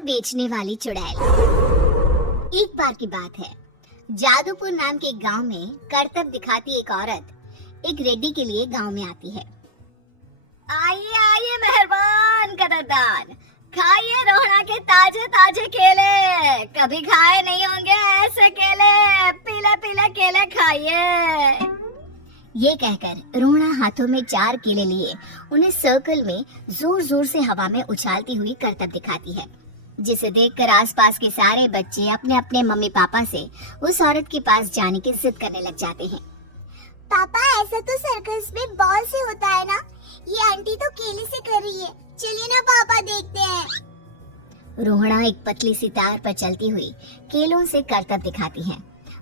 बेचने वाली चुड़ैल। एक बार की बात है, जादूपुर नाम के एक गांव में करतब दिखाती एक औरत एक रेड्डी के लिए गांव में आती है। आइए आइए मेहरबान कदरदान, खाइए रोहड़ा के ताजे ताजे केले, कभी खाए नहीं होंगे ऐसे केले, पीले पीले केले खाइए। ये कहकर रोहड़ा हाथों में 4 केले लिए उन्हें सर्कल में जोर जोर से हवा में उछालती हुई करतब दिखाती है, जिसे देखकर आसपास के सारे बच्चे अपने अपने मम्मी पापा से उस औरत के पास जाने की जिद करने लग जाते हैं। पापा ऐसा तो सर्कस में बॉल से होता है ना, ये आंटी तो केले से कर रही है, चलिए ना पापा देखते हैं। रोहड़ा एक पतली सी तार पर चलती हुई केलों से करतब दिखाती है।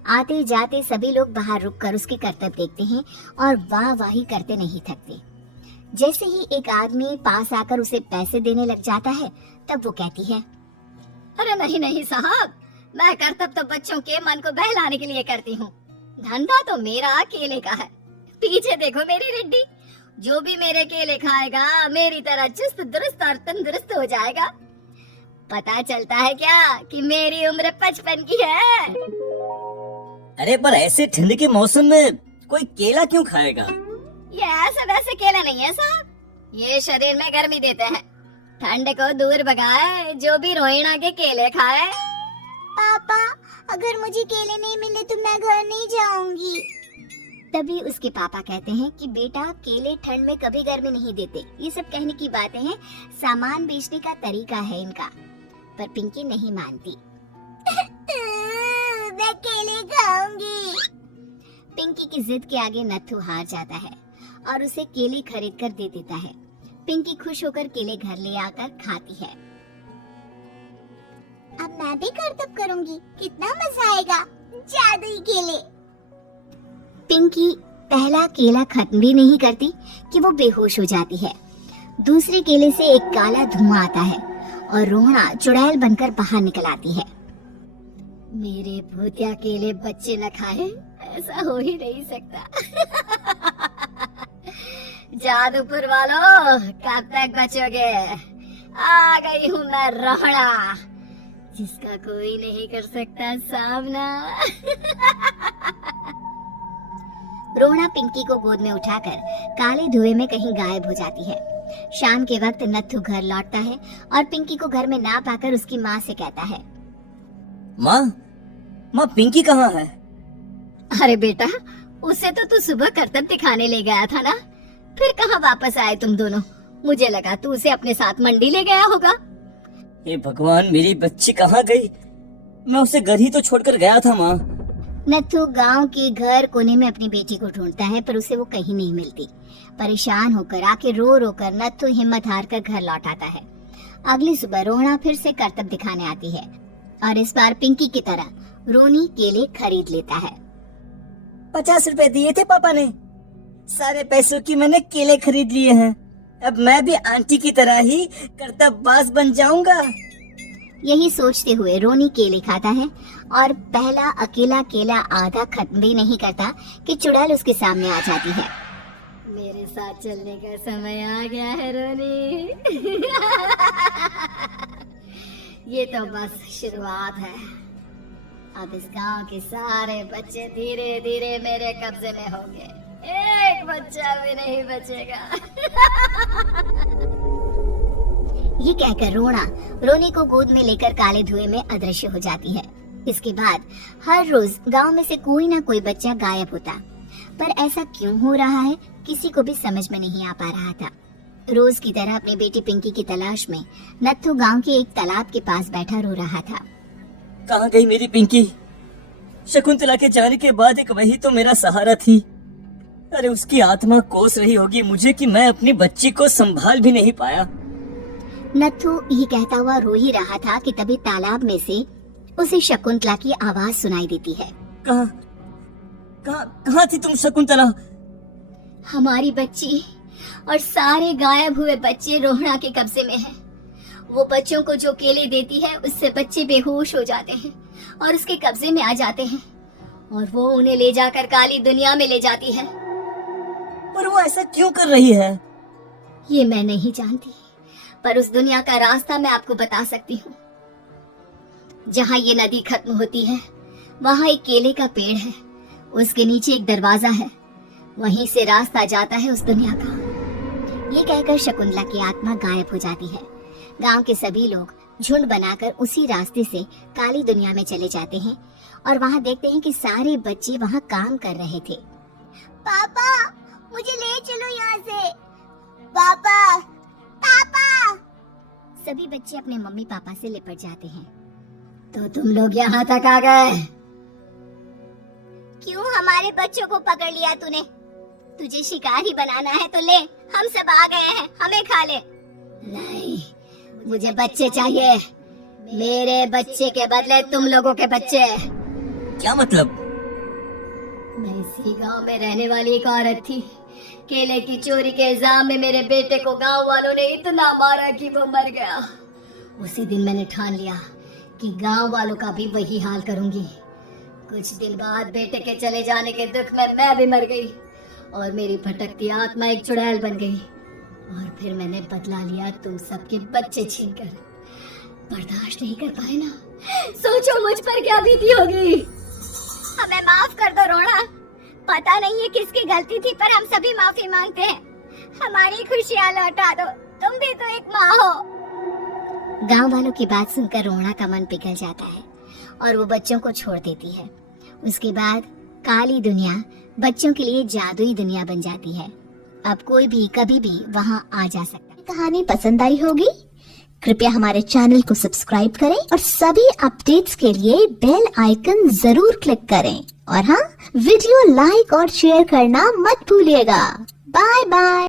आते जाते सभी लोग बाहर रुककर उसके करतब देखते हैं और वाह वाही करते नहीं थकते। जैसे ही एक आदमी पास आकर उसे पैसे देने लग जाता है, तब वो कहती है, अरे नहीं नहीं साहब, मैं करतब तो बच्चों के मन को बहलाने के लिए करती हूँ, धंधा तो मेरा केले का है। पीछे देखो मेरी रेड्डी, जो भी मेरे केले खाएगा मेरी तरह चुस्त दुरुस्त और तंदुरुस्त हो जाएगा। पता चलता है क्या कि मेरी उम्र 55 की है। अरे पर ऐसे ठंड के मौसम में कोई केला क्यों खाएगा? ये ऐसे वैसे केला नहीं है साहब, ये शरीर में गर्मी देते हैं, ठंड को दूर भगाए जो भी रोहिणा के केले खाए। पापा अगर मुझे केले नहीं मिले तो मैं घर नहीं जाऊंगी। तभी उसके पापा कहते हैं कि बेटा केले ठंड में कभी गर्मी नहीं देते, ये सब कहने की बातें हैं, सामान बेचने का तरीका है इनका। पर पिंकी नहीं मानती। मैं केले खाऊंगी। पिंकी की जिद के आगे नत्थू हार जाता है और उसे केले खरीद कर दे देता है। पिंकी खुश होकर केले घर ले आकर खाती है। अब मैं भी करतब करूंगी, कितना मजा आएगा, जादुई केले। पिंकी पहला केला खत्म भी नहीं करती कि वो बेहोश हो जाती है। दूसरे केले से एक काला धुआं आता है और रोहड़ा चुड़ैल बनकर बाहर निकल आती है। मेरे भूतिया केले बच्चे न खाए, ऐसा हो ही नहीं सकता। जादूपुर वालों, कब तक बचोगे? आ गई हूँ मैं रोहड़ा, जिसका कोई नहीं कर सकता सामना। रोहड़ा पिंकी को गोद में उठाकर काले धुएं में कहीं गायब हो जाती है। शाम के वक्त नत्थू घर लौटता है और पिंकी को घर में ना पाकर उसकी माँ से कहता है, माँ पिंकी कहाँ है? अरे बेटा, उसे तो तू सुबह करतब दिखाने ले गया था ना, फिर कहाँ वापस आए तुम दोनों? मुझे लगा तू उसे अपने साथ मंडी ले गया होगा। हे भगवान, मेरी बच्ची कहाँ गई? मैं उसे घर ही तो छोड़कर गया था माँ। नत्थू गांव के घर कोने में अपनी बेटी को ढूंढता है, पर उसे वो कहीं नहीं मिलती। परेशान होकर आके रो रो कर नत्थू हिम्मत हार कर घर लौट आता है। अगली सुबह रोहड़ा फिर से करतब दिखाने आती है और इस बार पिंकी की तरह रोनी केले खरीद लेता है। 50 रुपए दिए थे पापा ने, सारे पैसों की मैंने केले खरीद लिए हैं। अब मैं भी आंटी की तरह ही करतबबाज बन जाऊंगा। यही सोचते हुए रोनी केले खाता है और पहला अकेला केला आधा खत्म भी नहीं करता कि चुड़ैल उसके सामने आ जाती है। मेरे साथ चलने का समय आ गया है रोनी। ये तो बस शुरुआत है, अब इस गांव के सारे बच्चे धीरे धीरे मेरे कब्जे में होंगे, एक बच्चा भी नहीं बचेगा। ये कहकर रोनी को गोद में लेकर काले धुएं में अदृश्य हो जाती है। इसके बाद हर रोज गांव में से कोई ना कोई बच्चा गायब होता, पर ऐसा क्यों हो रहा है किसी को भी समझ में नहीं आ पा रहा था। रोज की तरह अपनी बेटी पिंकी की तलाश में नत्थू गांव के एक तालाब के पास बैठा रो रहा था। कहाँ गई मेरी पिंकी? शकुंतला के जाने के बाद एक वही तो मेरा सहारा थी। अरे उसकी आत्मा कोस रही होगी मुझे कि मैं अपनी बच्ची को संभाल भी नहीं पाया। नत्थू ये कहता हुआ रो ही रहा था कि तभी तालाब में से उसे शकुंतला की आवाज सुनाई देती है। कहाँ थी तुम शकुंतला? हमारी बच्ची और सारे गायब हुए बच्चे रोहड़ा के कब्जे में हैं। वो बच्चों को जो केले देती है उससे बच्चे बेहोश हो जाते हैं और उसके कब्जे में आ जाते हैं और वो उन्हें ले जाकर काली दुनिया में ले जाती है। पर वो ऐसा क्यों कर रही है? ये मैं नहीं जानती, पर उस दुनिया का रास्ता मैं आपको बता सकती हूँ। जहाँ ये नदी खत्म होती है वहाँ एक केले का पेड़ है, उसके नीचे एक दरवाजा है, वहीं से रास्ता जाता है उस दुनिया का। ये कहकर शकुंतला की आत्मा गायब हो जाती है। गांव के सभी लोग झुंड बनाकर उसी रास्ते से काली दुनिया में चले जाते हैं और वहाँ देखते हैं कि सारे बच्चे वहाँ काम कर रहे थे। पापा मुझे ले चलो यहाँ से। पापा पापा। सभी बच्चे अपने मम्मी पापा से लिपट जाते हैं। तो तुम लोग यहाँ तक आ गए? क्यों हमारे बच्चों को पकड़ लिया तूने? तुझे शिकारी बनाना है तो ले, हम सब आ गए हैं, हमें खा ले। नहीं, मुझे बच्चे चाहिए। मेरे बच्चे के बदले तुम लोगों के बच्चे। क्या मतलब? मैं इसी गांव में रहने वाली एक औरत थी। केले की चोरी के इल्जाम में मेरे बेटे को गांव वालों ने इतना मारा कि वो मर गया। उसी दिन मैंने ठान लिया कि गांव वालों का भी वही हाल करूंगी। कुछ दिन बाद बेटे के चले जाने के दुख में मैं भी मर गई और मेरी भटकती आत्मा एक चुड़ैल बन गई। और फिर मैंने बदला लिया तुम सबके बच्चे छीनकर। बर्दाश्त नहीं कर पाए ना? सोचो मुझ पर क्या बीती होगी। हमें माफ कर दो रोना। पता नहीं है किसकी गलती थी, पर हम सभी माफी मांगते हैं। हमारी खुशियाँ लौटा दो, तुम भी तो एक माँ हो। गांव वालों की बात सुनकर रोना का मन पिघल जाता है और वो बच्चों को छोड़ देती है। उसके बाद काली दुनिया बच्चों के लिए जादुई दुनिया बन जाती है। अब कोई भी कभी भी वहां आ जा सकता है। कहानी पसंद आई होगी? कृपया हमारे चैनल को सब्सक्राइब करें और सभी अपडेट्स के लिए बेल आइकन जरूर क्लिक करें। और हाँ, वीडियो लाइक और शेयर करना मत भूलिएगा। Bye bye.